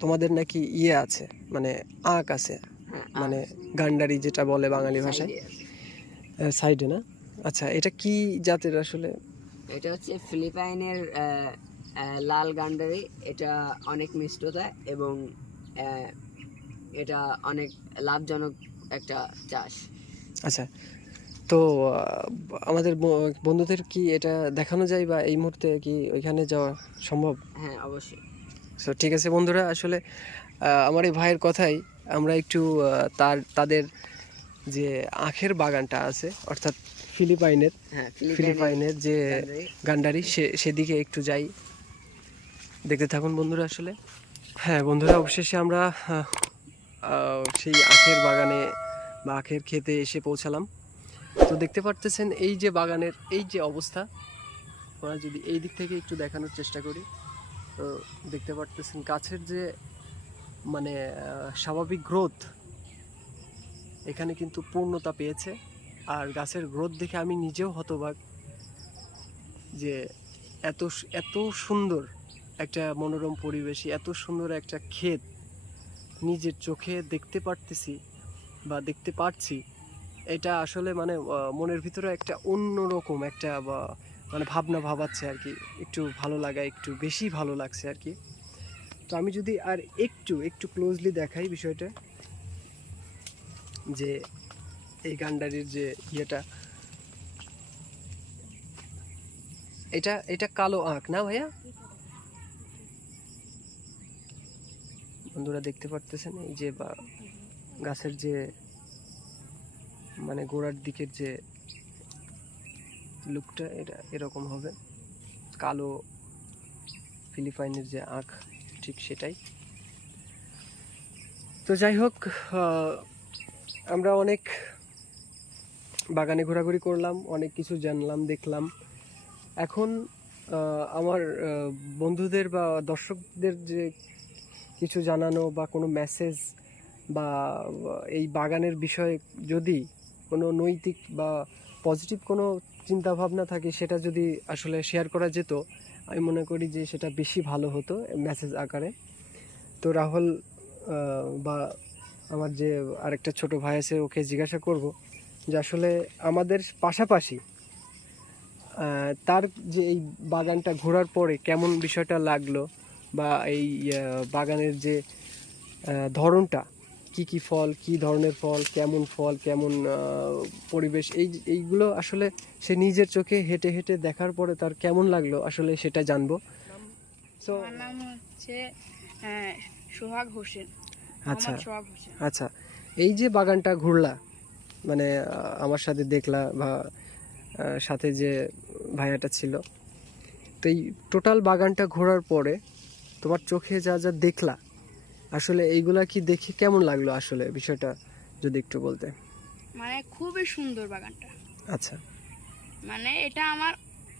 তোমাদের নাকি ইয়ে আছে মানে আঁক আছে মানে গান্ডারি যেটা বলে বাঙালি ভাষায়। সাইডে না? আচ্ছা এটা কি জাতের আসলে? এটা হচ্ছে ফিলিপাইনের লাল গান্ডারি। এটা অনেক মিষ্টতা এবং এটা অনেক লাভজনক একটা চাষ। আচ্ছা তো আমাদের বন্ধুদের কি এটা দেখানো যায় বা এই মুহূর্তে কি ওইখানে যাওয়া সম্ভব? হ্যাঁ অবশ্যই। সো ঠিক আছে বন্ধুরা আসলে আমার এই ভাইয়ের কথাই আমরা একটু তার তাদের যে আখের বাগানটা আছে অর্থাৎ ফিলিপাইনের হ্যাঁ ফিলিপাইনের যে গান্ডারি। সে সেদিকে একটু যাই। দেখতে থাকুন বন্ধুরা আসলে। হ্যাঁ বন্ধুরা অবশেষে আমরা সেই আখের বাগানে বা আখের খেতে এসে পৌঁছালাম। তো দেখতে পারতেছেন এই যে বাগানের এই যে অবস্থা আমরা যদি এই দিক থেকে একটু দেখানোর চেষ্টা করি। দেখতে পারতেছেন গাছের যে মানে স্বাভাবিক গ্রোথ এখানে কিন্তু পূর্ণতা পেয়েছে। আর গাছের গ্রোথ দেখে আমি নিজেও হতবাক যে, এত এত সুন্দর একটা মনোরম পরিবেশ, এত সুন্দর একটা ক্ষেত নিজের চোখে দেখতে পারতেছি বা দেখতে পারছি। এটা আসলে মানে মনের ভিতরে একটা অন্যরকম একটা বা মানে ভাবনা ভাবাচ্ছে আর কি, একটু ভালো লাগা, একটু বেশি ভালো লাগছে আর কি। তো আমি যদি আর একটু একটু ক্লোজলি দেখাই বিষয়টা, যে এই গান্ডারির যে ইয়েটা, এটা এটা কালো আঁক না ভাইয়া? বন্ধুরা দেখতে পারতেছেন, এই যে বা গাছের যে মানে গোড়ার দিকের যে লুকটা এটা এরকম হবে। কালো ফিলিপাইনের যে আঁখ, ঠিক সেটাই। তো যাই হোক আমরা অনেক বাগানে ঘোরাঘুরি করলাম, অনেক কিছু জানলাম, দেখলাম। এখন আমার বন্ধুদের বা দর্শকদের যে কিছু জানানো বা কোনো মেসেজ বা এই বাগানের বিষয়ে যদি কোনো নৈতিক বা পজিটিভ কোনো চিন্তা ভাবনা থাকে, সেটা যদি আসলে শেয়ার করা যেত, আমি মনে করি যে সেটা বেশি ভালো হতো মেসেজ আকারে। তো রাহুল বা আমার যে আরেকটা ছোট ভাই আছে, ওকে জিজ্ঞাসা করব যে আসলে আমাদের পাশাপাশি তার যে এই বাগানটা ঘোরার পরে কেমন বিষয়টা লাগল বা এই বাগানের যে ধরনটা কি কি ফল কি ধরনের ফল কেমন ফল কেমন পরিবেশ এই এইগুলো আসলে সে নিজের চোখে হেঁটে হেঁটে দেখার পরে তার কেমন লাগল আসলে সেটা জানব। নাম হচ্ছে সোহাগ হোসেন। আচ্ছা। আচ্ছা। এই যে বাগানটা ঘুরলা মানে আমার সাথে দেখলা বা সাথে যে ভাইয়াটা ছিল তো এই টোটাল বাগানটা ঘোরার পরে তোমার চোখে যা যা দেখলা আসলে এইগুলা কি দেখে কেমন লাগল আসলে বিষয়টা যদি একটু বলতে? মানে খুবই সুন্দর বাগানটা। আচ্ছা। মানে এটা আমার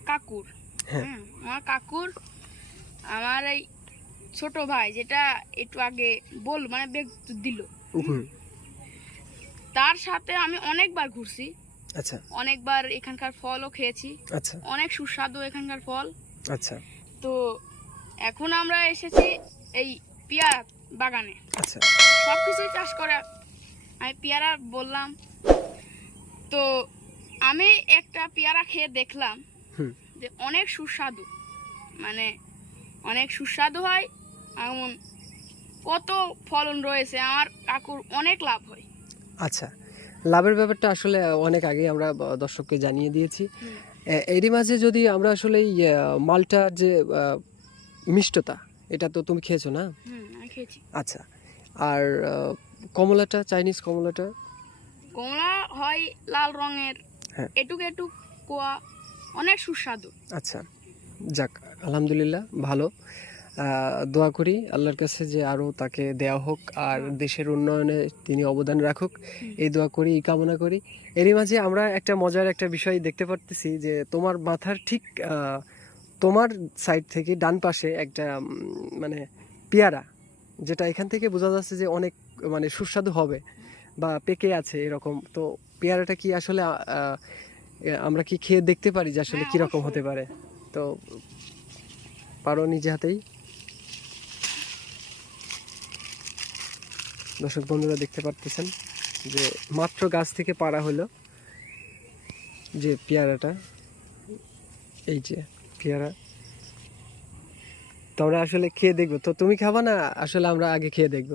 কাকুর। হ্যাঁ। আমার কাকুর আমার এই ছোট ভাই যেটা একটু আগে বল মানে দিল। তার সাথে আমি অনেকবার ঘুরছি। আচ্ছা। অনেকবার এখানকার ফলও খেয়েছি। আচ্ছা। অনেক সুস্বাদু এখানকার ফল। আচ্ছা। তো এখন আমরা এসেছি এই পেয়ারা বাগানে। আচ্ছা। সব কিছুই চাষ করে। আমি পেয়ারা বললাম। তো আমি একটা পেয়ারা খেয়ে দেখলাম। যে অনেক সুস্বাদু। মানে অনেক সুস্বাদু হয় এমন কত ফলন রয়েছে আমার কাকুর অনেক লাভ হয়। আচ্ছা লাভের ব্যাপারটা আসলে অনেক আগে আমরা দর্শককে জানিয়ে দিয়েছি। এরই মাঝে যদি আমরা আসলে মালটার যে মিষ্টতা এটা তো তুমি খেয়েছো না? খেয়েছি আচ্ছা আর কমলাটা চাইনিজ কমলাটা? কমলা হয় লাল রঙের হ্যাঁ। এটুক এটুক কোয়া অনেক সুস্বাদু। আচ্ছা যাক আলহামদুলিল্লাহ ভালো। দোয়া করি আল্লাহর কাছে যে আরও তাকে দেওয়া হোক আর দেশের উন্নয়নে তিনি অবদান রাখুক। এই দোয়া করি এই কামনা করি। এরই মাঝে আমরা একটা মজার একটা বিষয় দেখতে পারতেছি যে তোমার মাথার ঠিক তোমার সাইড থেকে ডান পাশে একটা মানে পেয়ারা যেটা এখান থেকে বোঝা যাচ্ছে যে অনেক মানে সুস্বাদু হবে বা পেকে আছে এরকম। তো পেয়ারাটা কি আসলে আমরা কি খেয়ে দেখতে পারি যে আসলে কীরকম হতে পারে? তো পারো নিজে হাতেই। দর্শক বন্ধুরা দেখতে পারতেছেন যে মাত্র গাছ থেকে পাড়া হলো যে পেয়ারাটা। এই যে পেয়ারা। তো আমরা আসলে খেয়ে দেখব। তো তুমি খাবা না? আসলে আমরা আগে খেয়ে দেখব।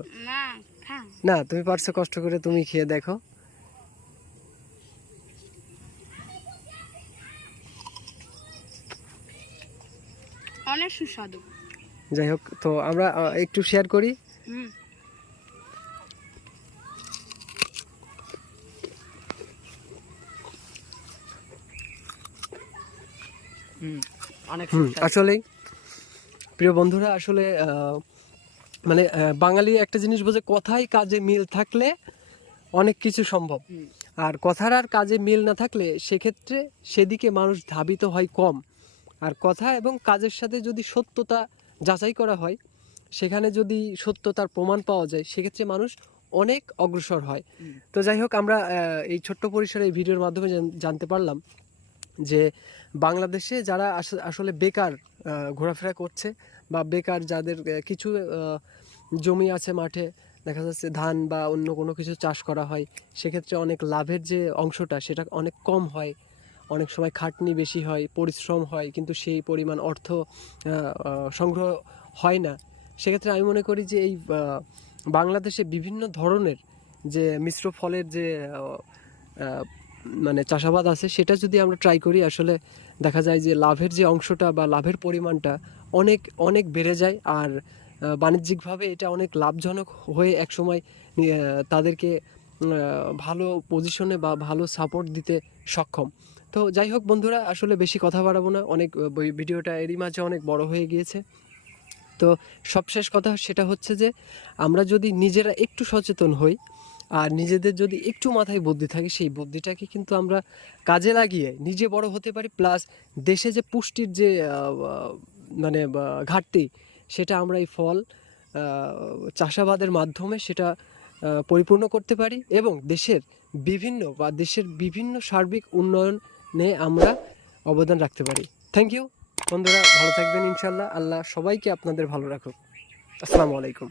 না তুমি পারছ কষ্ট করে তুমি খেয়ে দেখো। অনেক সুস্বাদু। যাই হোক তো আমরা একটু শেয়ার করি। হুম। হুম অনেক আসলেই। প্রিয় বন্ধুরা আসলে মানে বাঙালি একটা জিনিস বোঝে কথায় কাজে মিল থাকলে অনেক কিছু সম্ভব। আর কথার আর কাজে মিল না থাকলে সেক্ষেত্রে সেদিকে মানুষ ধাবিত হয় কম। আর কথা এবং কাজের সাথে যদি সত্যতা যাচাই করা হয় সেখানে যদি সত্যতার প্রমাণ পাওয়া যায় সেক্ষেত্রে মানুষ অনেক অগ্রসর হয়। তো যাই হোক আমরা এই ছোট্ট পরিসরে এই ভিডিওর মাধ্যমে জানতে পারলাম যে বাংলাদেশে যারা আস- আসলে বেকার ঘোরাফেরা করছে বা বেকার যাদের কিছু জমি আছে মাঠে, দেখা যাচ্ছে ধান বা অন্য কোনো কিছু চাষ করা হয়, সেক্ষেত্রে অনেক লাভের যে অংশটা সেটা অনেক কম হয়। অনেক সময় খাটনি বেশি হয়, পরিশ্রম হয়, কিন্তু সেই পরিমাণ অর্থ সংগ্রহ হয় না। সেক্ষেত্রে আমি মনে করি যে এই বাংলাদেশে বিভিন্ন ধরনের যে মিশ্র ফলের যে মানে চাষাবাদ আছে, সেটা যদি আমরা ট্রাই করি, আসলে দেখা যায় যে লাভের যে অংশটা বা লাভের পরিমাণটা অনেক অনেক বেড়ে যায় আর বাণিজ্যিকভাবে এটা অনেক লাভজনক হয়ে একসময় তাদেরকে ভালো পজিশনে বা ভালো সাপোর্ট দিতে সক্ষম। তো যাই হোক বন্ধুরা, আসলে বেশি কথা বাড়াবো না, অনেক ভিডিওটা এরই মাঝে অনেক বড় হয়ে গিয়েছে। তো সবশেষ কথা সেটা হচ্ছে যে, আমরা যদি নিজেরা একটু সচেতন হই আর নিজেদের যদি একটু মাথায় বুদ্ধি থাকে, সেই বুদ্ধিটাকে কিন্তু আমরা কাজে লাগিয়ে নিজে বড় হতে পারি, প্লাস দেশে যে পুষ্টির যে মানে ঘাটতি, সেটা আমরা এই ফল চাষাবাদের মাধ্যমে সেটা পরিপূর্ণ করতে পারি এবং দেশের বিভিন্ন বা দেশের বিভিন্ন সার্বিক উন্নয়নে আমরা অবদান রাখতে পারি। থ্যাংক ইউ বন্ধুরা, ভালো থাকবেন ইনশাল্লাহ আল্লাহ সবাইকে আপনাদের ভালো রাখুক। আসসালামু আলাইকুম।